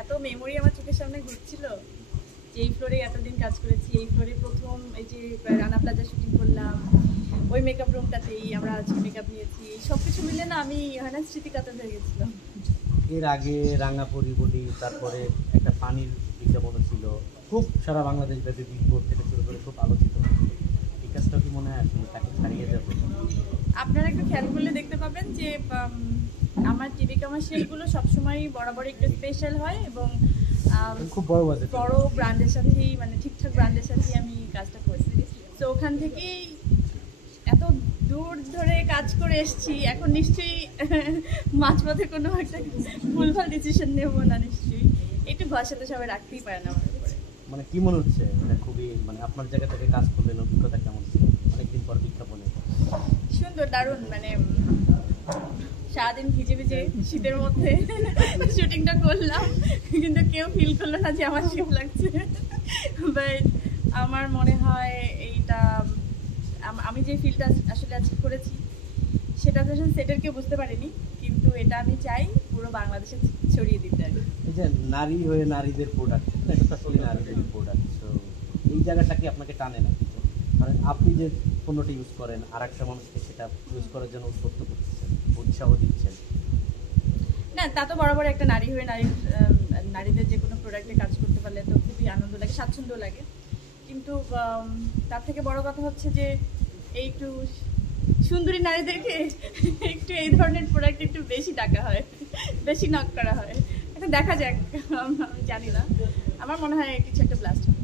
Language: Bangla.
এত মেমোরি আমার চোখের সামনে ঘুরছিল যে এই ফ্লোরে এতদিন কাজ করেছি এই ফ্লোরে প্রথম এই যে রানা প্লাজা শুটিং করলাম ওই মেকআপ রুমটাতেই আমরা আজকে মেকআপ নিয়েছি সব কিছু মিলে না আমি হয় না স্মৃতিকাতর হয়ে গেছিলাম। এর আগে রাঙ্গাপুরি বলি তারপরে একটা পানির বিজ্ঞাপনও ছিল। খুব সারা বাংলাদেশ ব্যাপী বিগবোর্ড থেকে শুরু করে খুব আলোচিত। এই কাজটা কি মনে হয় আসলে তাকে ছাড়িয়ে যাবে আপনারা একটু খেয়াল করলে দেখতে পাবেন যে আমার টিভি কমার্শিয়ালগুলো সবসময় বরাবর একটু স্পেশাল হয় এবং খুব বড় বাজেট বড় ব্র্যান্ডের সাথেই মানে ঠিকঠাক ব্র্যান্ডের সাথেই আমি কাজটা করেছি। তো ওখান থেকেই এত দূর ধরে কাজ করে এসেছি। এখন নিশ্চয়ই মাঝপথে কোনো একটা ভুলভাল ডিসিশন নেব না নিশ্চয়ই। একটু ভরসা তো সবাই রাখতেই পারে না আমার উপরে। মানে কি মনে হচ্ছে? মানে খুবই মানে আপনার জায়গা থেকে কাজ করলেন অভিজ্ঞতা কেমন অনেকদিন পর বিজ্ঞাপনে। সুন্দর দারুণ মানে সারাদিন ভিজে ভিজে শীতের মধ্যে শুটিংটা করলাম। কিন্তু কেউ ফিল করল না যে আমার শীত লাগছে। বাট আমার মনে হয় এইটা, আমি যে ফিলটা আসলে আজকে করেছি, সেটা তো আসলে সেটের কেউ বুঝতে পারিনি। কিন্তু এটা আমি চাই পুরো বাংলাদেশে ছড়িয়ে দিতে আর যে নারী হয়ে নারীদের প্রোডাক্ট নারীদের প্রোডাক্ট তো এই জায়গাটা কি আপনাকে টানে না মানে আপনি যে পণ্যটা ইউজ করেন আর একটা মানুষকে সেটা ইউজ করার জন্য উদ্বুদ্ধ উৎসাহ দিচ্ছেন? না, তা তো বরাবর একটা নারী হয়ে নারী নারীদের যে কোনো প্রোডাক্টে কাজ করতে পারলে তো খুবই আনন্দ লাগে, স্বাচ্ছন্দ্য লাগে। কিন্তু তার থেকে বড় কথা হচ্ছে যে এই একটু সুন্দরী নারীদেরকে একটু এই ধরনের প্রোডাক্ট একটু বেশি টাকা হয়, বেশি নক করা হয়। এটা দেখা যাক, আমি জানি না। আমার মনে হয় কিছু একটা ব্লাস্ট হবে।